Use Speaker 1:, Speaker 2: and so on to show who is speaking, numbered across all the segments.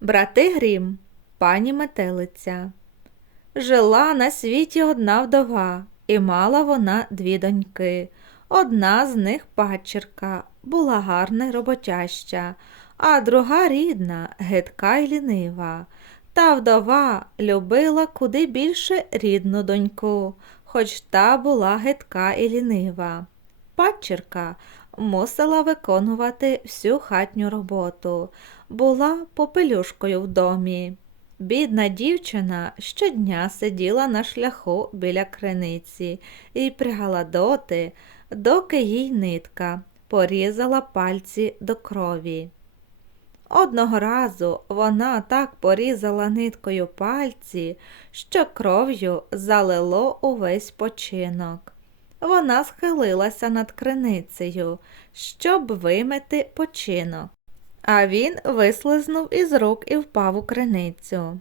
Speaker 1: Брати Грім, пані метелиця. Жила на світі одна вдова, і мала вона дві доньки. Одна з них падчерка, була гарна й роботяща, а друга рідна, гидка й лінива. Та вдова любила куди більше рідну доньку, хоч та була гидка і лінива. Падчерка мусила виконувати всю хатню роботу, була попелюшкою в домі. Бідна дівчина щодня сиділа на шляху біля криниці і прягала доти, доки їй нитка порізала пальці до крові. Одного разу вона так порізала ниткою пальці, що кров'ю залило увесь починок. Вона схилилася над криницею, щоб вимити починок. А він вислизнув із рук і впав у криницю.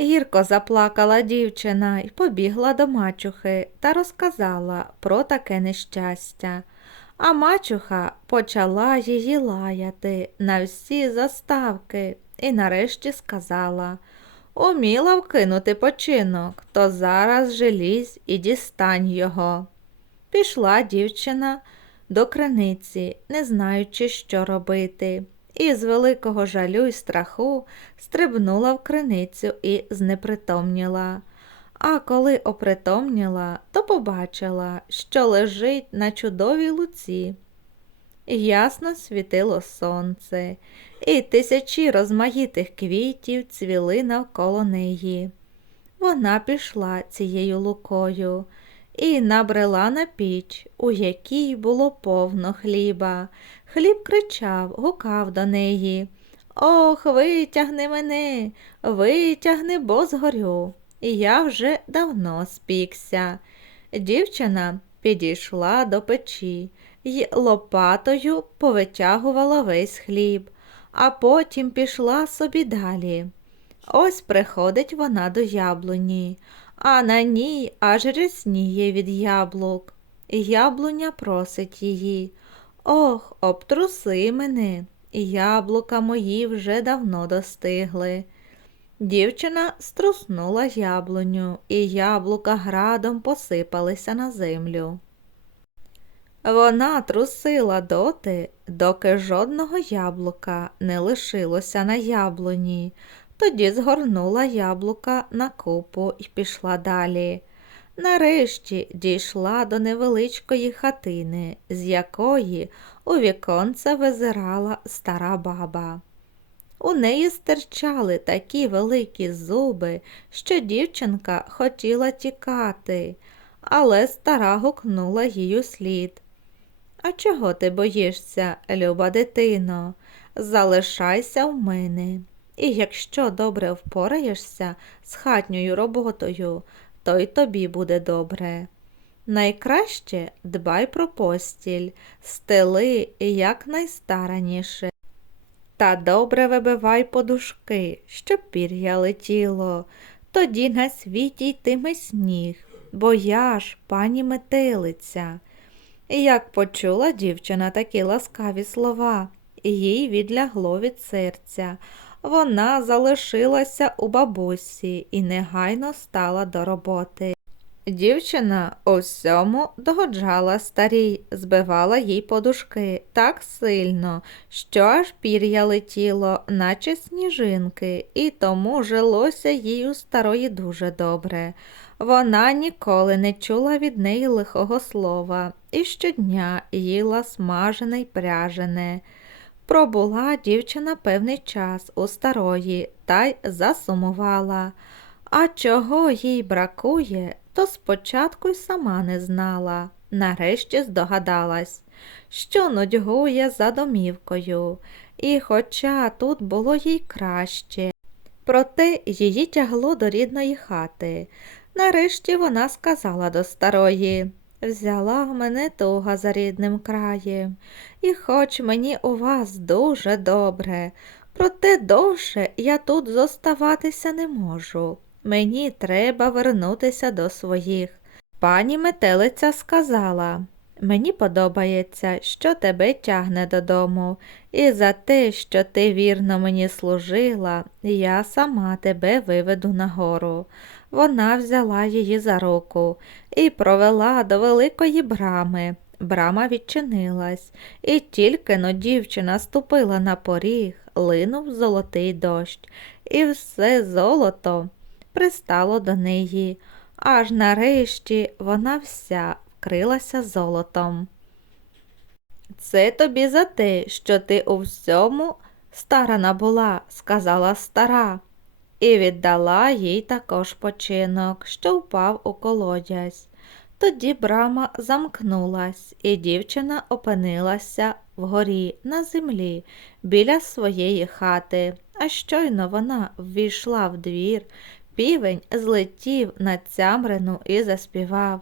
Speaker 1: Гірко заплакала дівчина і побігла до мачухи та розказала про таке нещастя. А мачуха почала її лаяти на всі заставки і нарешті сказала Уміла вкинути починок, то зараз же лізь і дістань його. Пішла дівчина до криниці, не знаючи, що робити, і з великого жалю й страху стрибнула в криницю і знепритомніла. А коли опритомніла, то побачила, що лежить на чудовій луці. Ясно світило сонце, і тисячі розмаїтих квітів цвіли навколо неї. Вона пішла цією лукою і набрела на піч, у якій було повно хліба. Хліб кричав, гукав до неї. Ох, витягни мене, витягни, бо згорю. І я вже давно спікся. Дівчина підійшла до печі й лопатою повитягувала весь хліб, а потім пішла собі далі. Ось приходить вона до яблуні, а на ній аж рясніє від яблук. Яблуня просить її. Ох, обтруси мене, яблука мої вже давно достигли. Дівчина струснула яблуню, і яблука градом посипалися на землю. Вона трусила доти, доки жодного яблука не лишилося на яблуні, тоді згорнула яблука на купу і пішла далі. Нарешті дійшла до невеличкої хатини, з якої у віконце визирала стара баба. У неї стирчали такі великі зуби, що дівчинка хотіла тікати, але стара гукнула їй слід. А чого ти боїшся, люба дитино? Залишайся в мене. І якщо добре впораєшся з хатньою роботою, то й тобі буде добре. Найкраще дбай про постіль, стели якнайстараніше. Та добре вибивай подушки, щоб пір'я летіло, тоді на світі йтиме сніг, бо я ж пані метелиця. Як почула дівчина такі ласкаві слова, їй відлягло від серця. Вона залишилася у бабусі і негайно стала до роботи. Дівчина у всьому догоджала старій, збивала їй подушки так сильно, що аж пір'я летіло, наче сніжинки, і тому жилося їй у старої дуже добре. Вона ніколи не чула від неї лихого слова і щодня їла смажене й пряжене. Пробула дівчина певний час у старої та й засумувала. А чого їй бракує, то спочатку й сама не знала. Нарешті здогадалась, що нудьгує за домівкою, і хоча тут було їй краще, проте її тягло до рідної хати. Нарешті вона сказала до старої Взяла мене туга за рідним краєм, і хоч мені у вас дуже добре, проте довше я тут зоставатися не можу. Мені треба вернутися до своїх. Пані метелиця сказала Мені подобається, що тебе тягне додому, і за те, що ти вірно мені служила, я сама тебе виведу нагору. Вона взяла її за руку і провела до великої брами. Брама відчинилась, і тільки но дівчина ступила на поріг, линув золотий дощ, і все золото пристало до неї, аж нарешті вона вся вкрилася золотом. Це тобі за те, що ти у всьому старана була, сказала стара, і віддала їй також починок, що впав у колодязь. Тоді брама замкнулась, і дівчина опинилася вгорі на землі біля своєї хати, а щойно вона ввійшла в двір, півень злетів на цямрину і заспівав.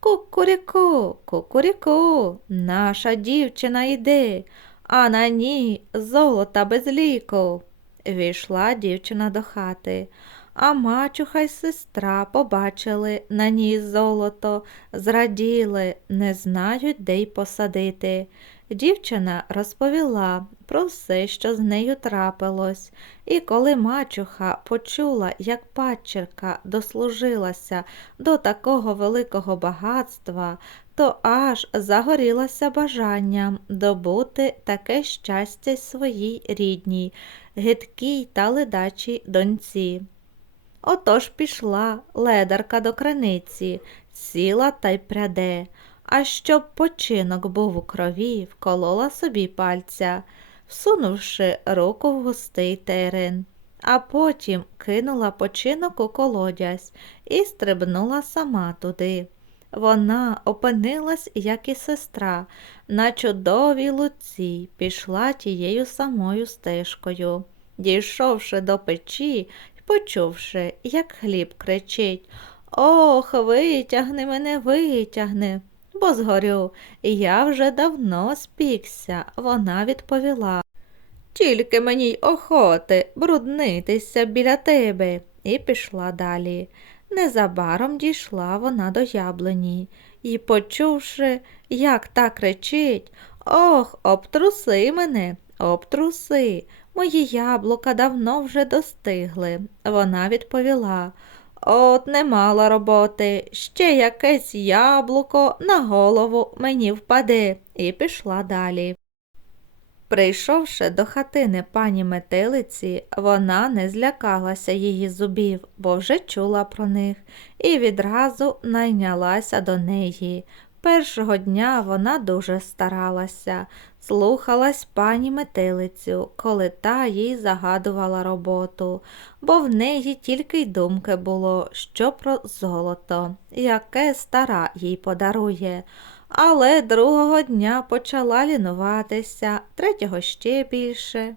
Speaker 1: Кукуріку, кукуріку, наша дівчина йде, а на ній золота без ліку. Війшла дівчина до хати, а мачуха й сестра побачили на ній золото, зраділи, не знають, де й посадити. Дівчина розповіла про все, що з нею трапилось, і коли мачуха почула, як падчерка дослужилася до такого великого багатства, то аж загорілася бажанням добути таке щастя своїй рідній, гидкій та ледачій доньці. Отож пішла ледарка до криниці, сіла та й пряде, а щоб починок був у крові, вколола собі пальця, всунувши руку в густий терен, а потім кинула починок у колодязь і стрибнула сама туди. Вона опинилась, як і сестра, на чудовій луці, пішла тією самою стежкою. Дійшовши до печі й почувши, як хліб кричить Ох, витягни мене, витягни, бо згорю, я вже давно спікся, вона відповіла. Тільки мені й охоти бруднитися біля тебе, і пішла далі. Незабаром дійшла вона до яблуні і, почувши, як та кричить Ох, обтруси мене, обтруси. Мої яблука давно вже достигли. Вона відповіла От не мала роботи, ще якесь яблуко на голову мені впаде, і пішла далі. Прийшовши до хатини пані метелиці, вона не злякалася її зубів, бо вже чула про них, і відразу найнялася до неї. Першого дня вона дуже старалася, слухалась пані метелицю, коли та їй загадувала роботу, бо в неї тільки й думки було, що про золото, яке стара їй подарує. Але другого дня почала лінуватися, третього ще більше.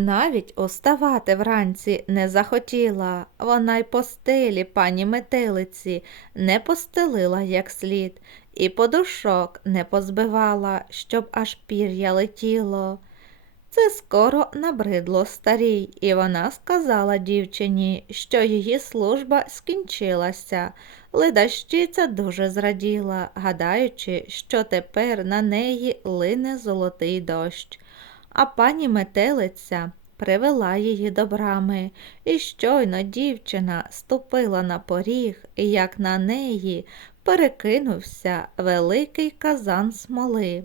Speaker 1: Навіть уставати вранці не захотіла, вона й постелі пані метелиці не постелила як слід, і подушок не позбивала, щоб аж пір'я летіло. Це скоро набридло старій, і вона сказала дівчині, що її служба скінчилася. Ледащиця дуже зраділа, гадаючи, що тепер на неї лине золотий дощ. А пані метелиця привела її до брами, і щойно дівчина ступила на поріг, як на неї перекинувся великий казан смоли.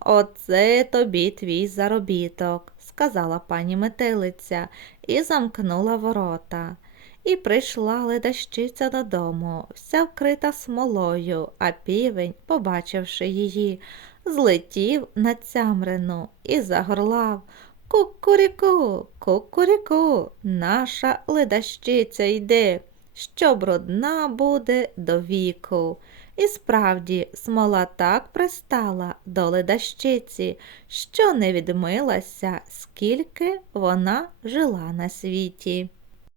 Speaker 1: Оце тобі твій заробіток, сказала пані метелиця і замкнула ворота. І прийшла ледащиця додому, вся вкрита смолою, а півень, побачивши її, злетів на цямрину і загорлав Кукуріку, кукуріку, наша ледащиця йде, що брудна буде до віку. І справді смола так пристала до ледащиці, що не відмилася, скільки вона жила на світі.